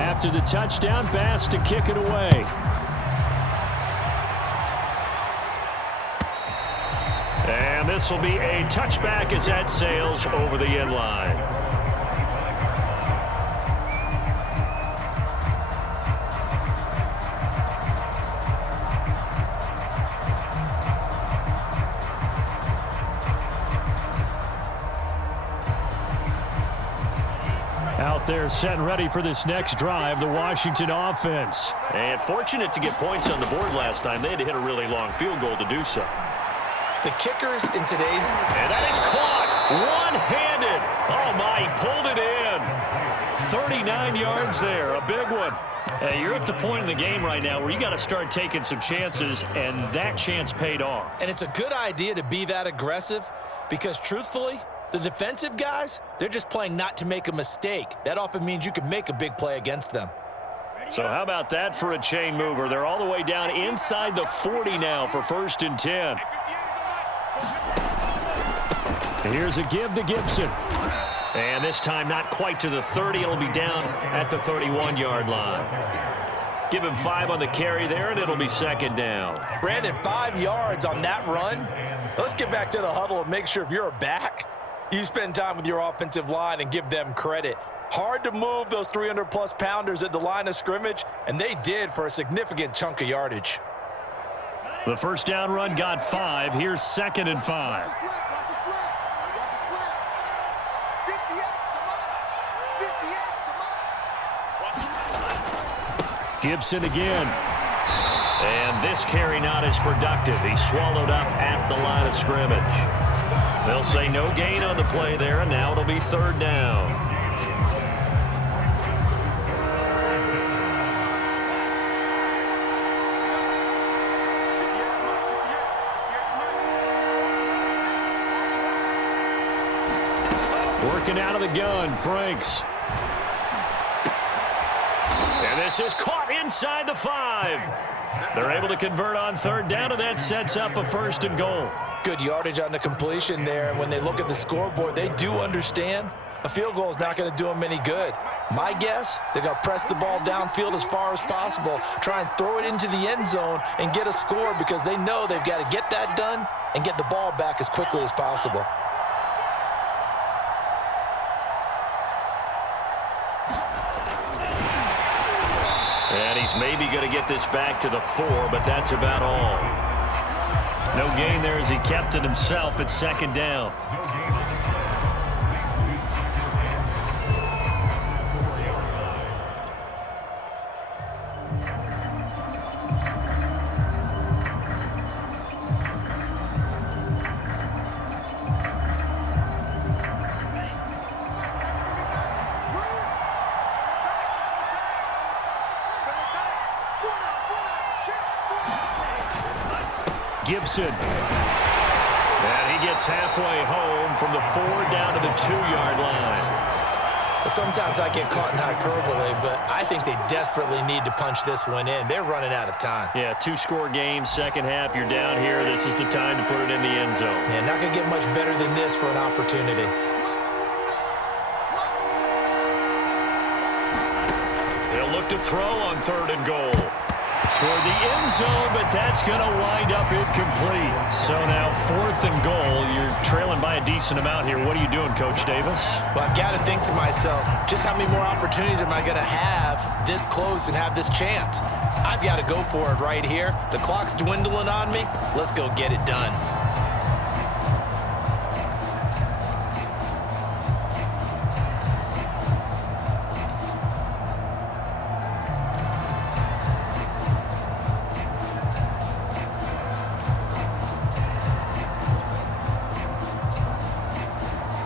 After the touchdown pass to kick it away. And this will be a touchback as that sails over the end line. Out there set and ready for this next drive, the Washington offense. And fortunate to get points on the board last time. They had to hit a really long field goal to do so. The kickers in today's... And that is caught one-handed. Oh, my, he pulled it in. 39 yards there, a big one. You're at the point in the game right now where you got to start taking some chances, and that chance paid off. And it's a good idea to be that aggressive because, truthfully, the defensive guys, they're just playing not to make a mistake. That often means you can make a big play against them. So how about that for a chain mover? They're all the way down inside the 40 now for 1st and 10. Here's a give to Gibson. And this time not quite to the 30. It'll be down at the 31-yard line. Give him 5 on the carry there, and it'll be 2nd down. Brandon, 5 yards on that run. Let's get back to the huddle and make sure if you're a back, you spend time with your offensive line and give them credit. Hard to move those 300-plus pounders at the line of scrimmage, and they did for a significant chunk of yardage. The first down run got 5. Here's 2nd and 5. Gibson again. And this carry not as productive. He's swallowed up at the line of scrimmage. They'll say no gain on the play there, and now it'll be 3rd down. Working out of the gun, Franks. And this is caught inside the 5. They're able to convert on 3rd down, and that sets up a 1st and goal. Good yardage on the completion there, and when they look at the scoreboard, they do understand a field goal is not going to do them any good. My guess, they're going to press the ball downfield as far as possible, try and throw it into the end zone and get a score because they know they've got to get that done and get the ball back as quickly as possible. And he's maybe going to get this back to the 4, but that's about all. No gain there as he kept it himself at 2nd down. Gibson. And he gets halfway home from the 4 down to the 2-yard line. Sometimes I get caught in hyperbole, but I think they desperately need to punch this one in. They're running out of time. Yeah, 2-score game, second half, you're down here. This is the time to put it in the end zone. Yeah, not going to get much better than this for an opportunity. They'll look to throw on 3rd and goal. Toward the end zone, but that's going to wind up incomplete. So now 4th and goal. You're trailing by a decent amount here. What are you doing, Coach Davis? Well, I've got to think to myself, just how many more opportunities am I going to have this close and have this chance? I've got to go for it right here. The clock's dwindling on me. Let's go get it done.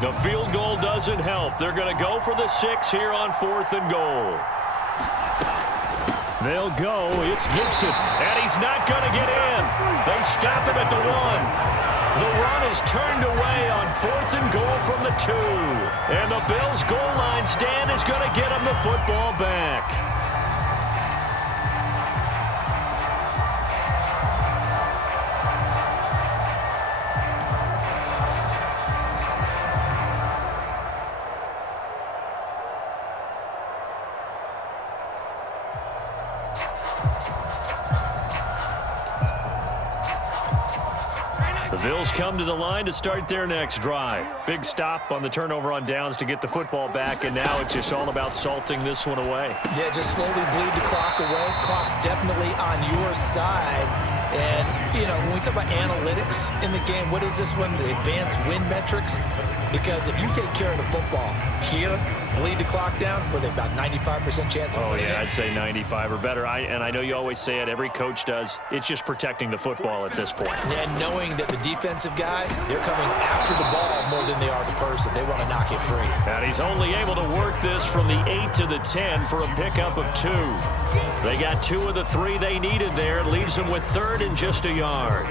The field goal doesn't help. They're going to go for the 6 here on 4th and goal. They'll go. It's Gibson. And he's not going to get in. They stop him at the 1. The run is turned away on 4th and goal from the 2. And the Bills' goal line stand is going to get him the football back. Bills come to the line to start their next drive. Big stop on the turnover on downs to get the football back, and now it's just all about salting this one away. Yeah, just slowly bleed the clock away. Clock's definitely on your side. And, you know, when we talk about analytics in the game, what is this one? The advanced win metrics? Because if you take care of the football here, bleed the clock down, were they about 95% chance of winning it? I'd say 95 or better. And I know you always say it, every coach does. It's just protecting the football at this point. And knowing that the defensive guys, they're coming after the ball more than they are the person. They want to knock it free. And he's only able to work this from the 8 to the 10 for a pickup of 2. They got 2 of the 3 they needed there. Leaves them with 3rd and just a yard.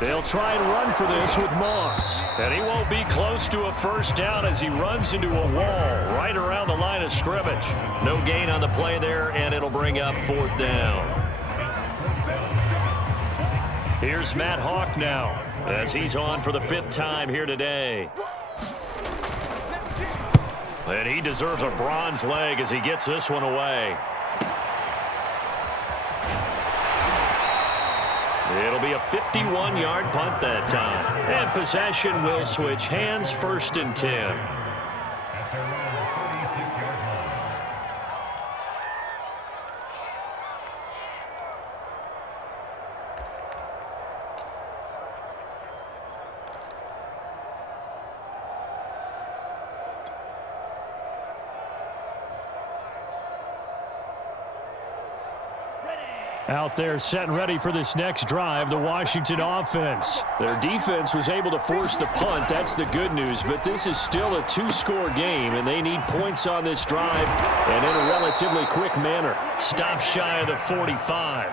They'll try and run for this with Moss. And he won't be close to a first down as he runs into a wall right around the line of scrimmage. No gain on the play there, and it'll bring up 4th down. Here's Matt Hawk now as he's on for the 5th time here today. And he deserves a bronze leg as he gets this one away. It'll be a 51-yard punt that time. And possession will switch hands, 1st and 10. Out there set and ready for this next drive, the Washington offense. Their defense was able to force the punt. That's the good news, but this is still a 2-score game, and they need points on this drive and in a relatively quick manner. Stop shy of the 45.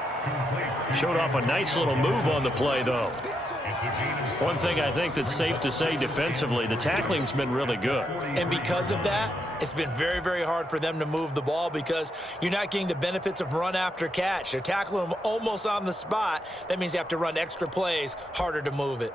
Showed off a nice little move on the play, though. One thing I think that's safe to say defensively, the tackling's been really good. And because of that, it's been very, very hard for them to move the ball because you're not getting the benefits of run after catch. They're tackling them almost on the spot. That means you have to run extra plays, harder to move it.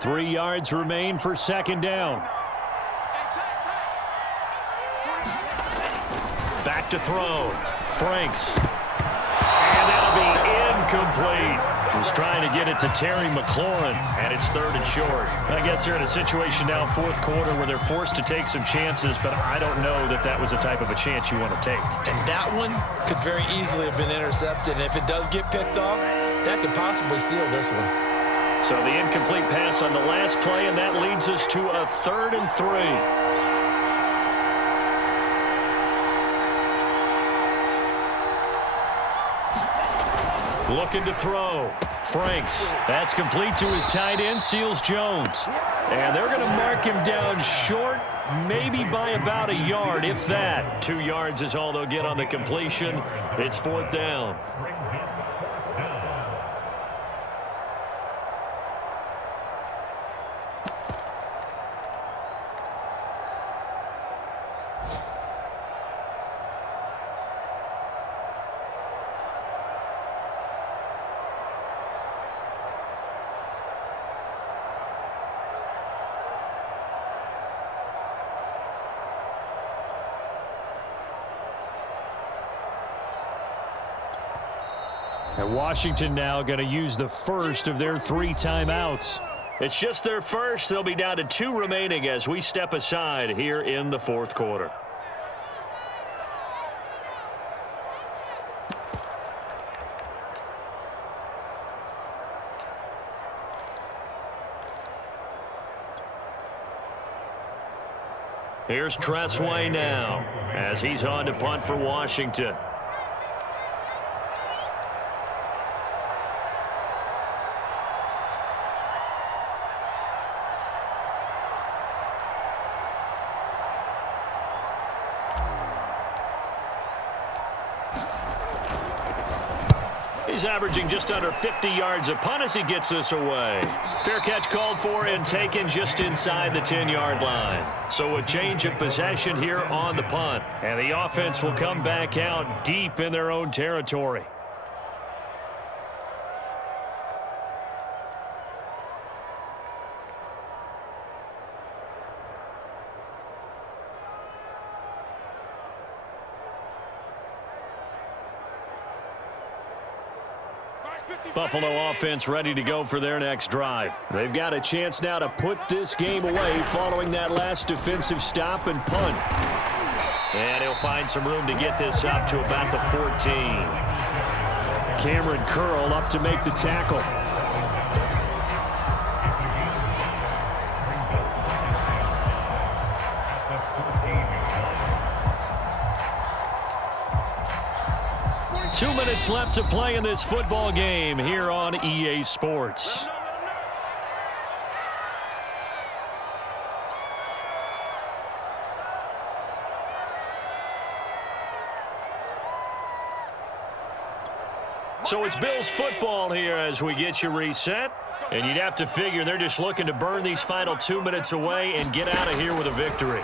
Three yards remain for 2nd down. Back to throw. Franks. And that'll be incomplete. Was trying to get it to Terry McLaurin, and it's 3rd and short. I guess they're in a situation now, 4th quarter, where they're forced to take some chances, but I don't know that that was the type of a chance you want to take. And that one could very easily have been intercepted, and if it does get picked off, that could possibly seal this one. So the incomplete pass on the last play, and that leads us to a 3rd and 3. Looking to throw. Franks. That's complete to his tight end, Seals Jones. And they're going to mark him down short, maybe by about a yard, if that. 2 yards is all they'll get on the completion. It's 4th down. And Washington now going to use the first of their 3 timeouts. It's just their first. They'll be down to 2 remaining as we step aside here in the 4th quarter. Here's Tressway now as he's on to punt for Washington. He's averaging just under 50 yards a punt as he gets this away. Fair catch called for and taken just inside the 10-yard line. So a change of possession here on the punt. And the offense will come back out deep in their own territory. Buffalo offense ready to go for their next drive. They've got a chance now to put this game away following that last defensive stop and punt. And he'll find some room to get this up to about the 14. Cameron Curl up to make the tackle. Two minutes left to play in this football game here on EA Sports. So it's Bills football here as we get you reset. And you'd have to figure they're just looking to burn these final 2 minutes away and get out of here with a victory.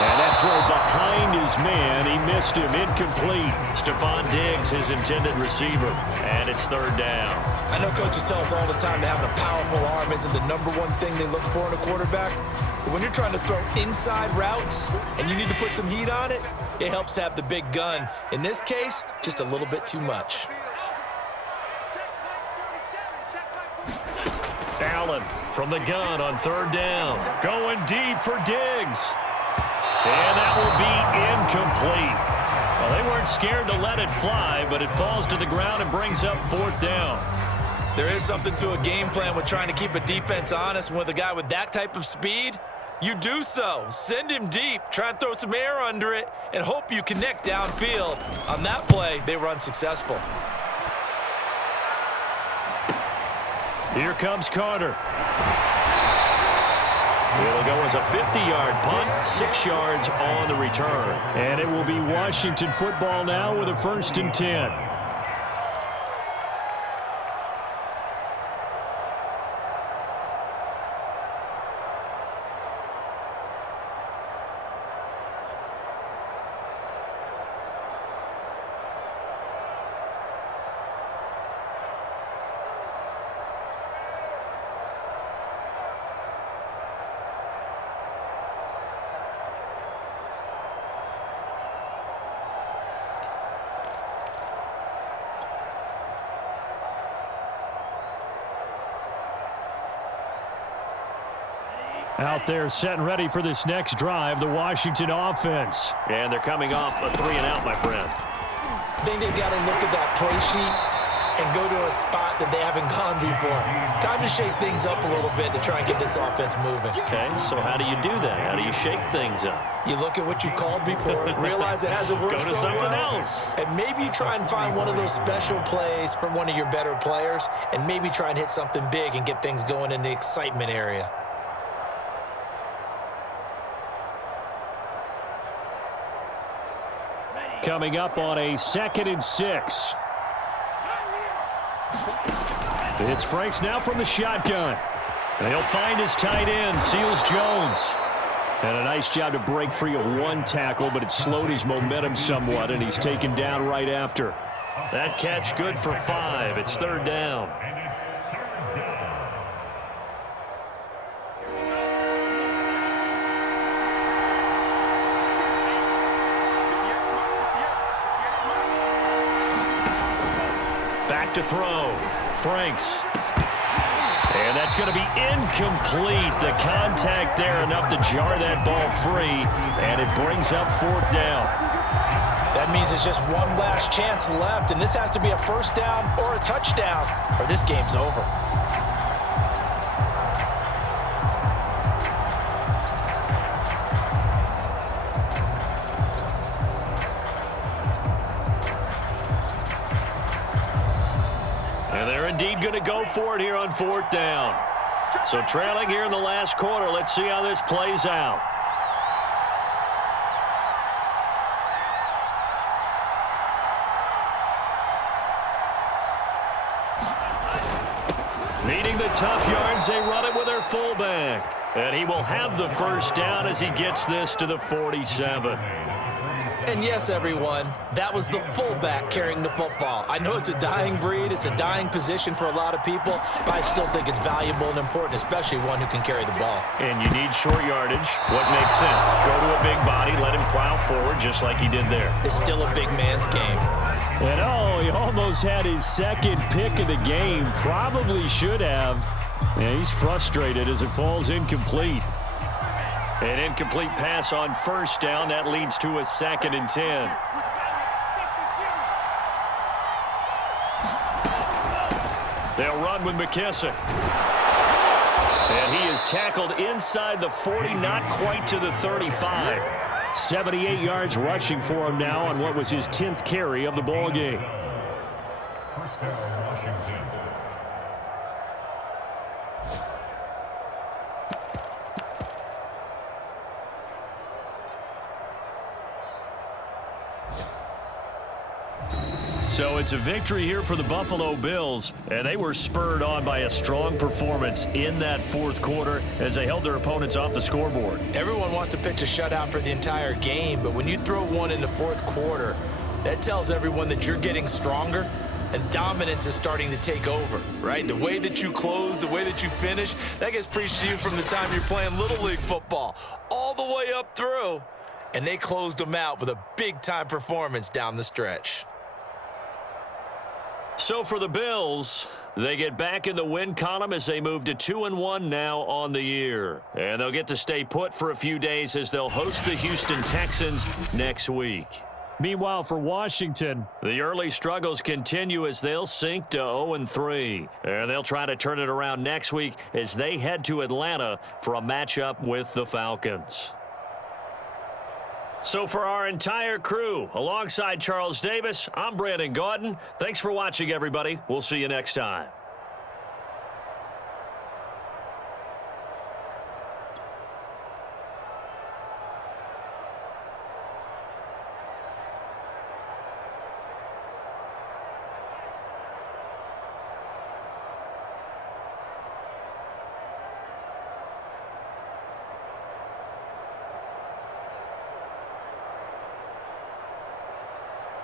And that throw behind his man, he missed him, incomplete. Stephon Diggs, his intended receiver, and it's third down. I know coaches tell us all the time that having a powerful arm isn't the number one thing they look for in a quarterback. But when you're trying to throw inside routes and you need to put some heat on it, it helps have the big gun. In this case, just a little bit too much. Allen from the gun on third down. Going deep for Diggs. And that will be incomplete. Well, they weren't scared to let it fly, but it falls to the ground and brings up fourth down. There is something to a game plan with trying to keep a defense honest. With a guy with that type of speed, you do so. Send him deep, try and throw some air under it, and hope you connect downfield. On that play, they were unsuccessful. Here comes Carter. It'll go as a 50-yard punt, 6 yards on the return. And it will be Washington football now with a 1st and 10. Out there set and ready for this next drive, the Washington offense. And they're coming off a 3-and-out, my friend. I think they've got to look at that play sheet and go to a spot that they haven't gone before. Time to shake things up a little bit to try and get this offense moving. Okay, so how do you do that? How do you shake things up? You look at what you've called before, realize it hasn't worked Go to so something well, else. and maybe you try and find one of those special plays from one of your better players, and maybe try and hit something big and get things going in the excitement area. Coming up on a 2nd and 6. It's Franks now from the shotgun. And he'll find his tight end, Seals Jones. And a nice job to break free of one tackle, but it slowed his momentum somewhat, and he's taken down right after. That catch good for 5. It's third down. Back to throw. Franks. And that's going to be incomplete. The contact there enough to jar that ball free, and it brings up fourth down. That means it's just one last chance left, and this has to be a first down or a touchdown, or this game's over. Indeed going to go for it here on fourth down. So trailing here in the last quarter. Let's see how this plays out. tough yards. They run it with their fullback. And he will have the first down as he gets this to the 47. And yes, everyone, that was the fullback carrying the football. I know it's a dying breed, it's a dying position for a lot of people, but I still think it's valuable and important, especially one who can carry the ball. And you need short yardage. What makes sense? Go to a big body, let him plow forward just like he did there. It's still a big man's game. And he almost had his second pick of the game. Probably should have. Yeah, he's frustrated as it falls incomplete. An incomplete pass on first down. That leads to a 2nd and 10. They'll run with McKissick. And he is tackled inside the 40, not quite to the 35. 78 yards rushing for him now on what was his 10th carry of the ball game. So it's a victory here for the Buffalo Bills, and they were spurred on by a strong performance in that fourth quarter as they held their opponents off the scoreboard. Everyone wants to pitch a shutout for the entire game, but when you throw one in the fourth quarter, that tells everyone that you're getting stronger and dominance is starting to take over, right? The way that you close, the way that you finish, that gets preached to you from the time you're playing Little League football all the way up through, and they closed them out with a big-time performance down the stretch. So for the Bills, they get back in the win column as they move to 2-1 now on the year. And they'll get to stay put for a few days as they'll host the Houston Texans next week. Meanwhile, for Washington, the early struggles continue as they'll sink to 0-3. And they'll try to turn it around next week as they head to Atlanta for a matchup with the Falcons. So for our entire crew, alongside Charles Davis, I'm Brandon Gaudin. Thanks for watching, everybody. We'll see you next time.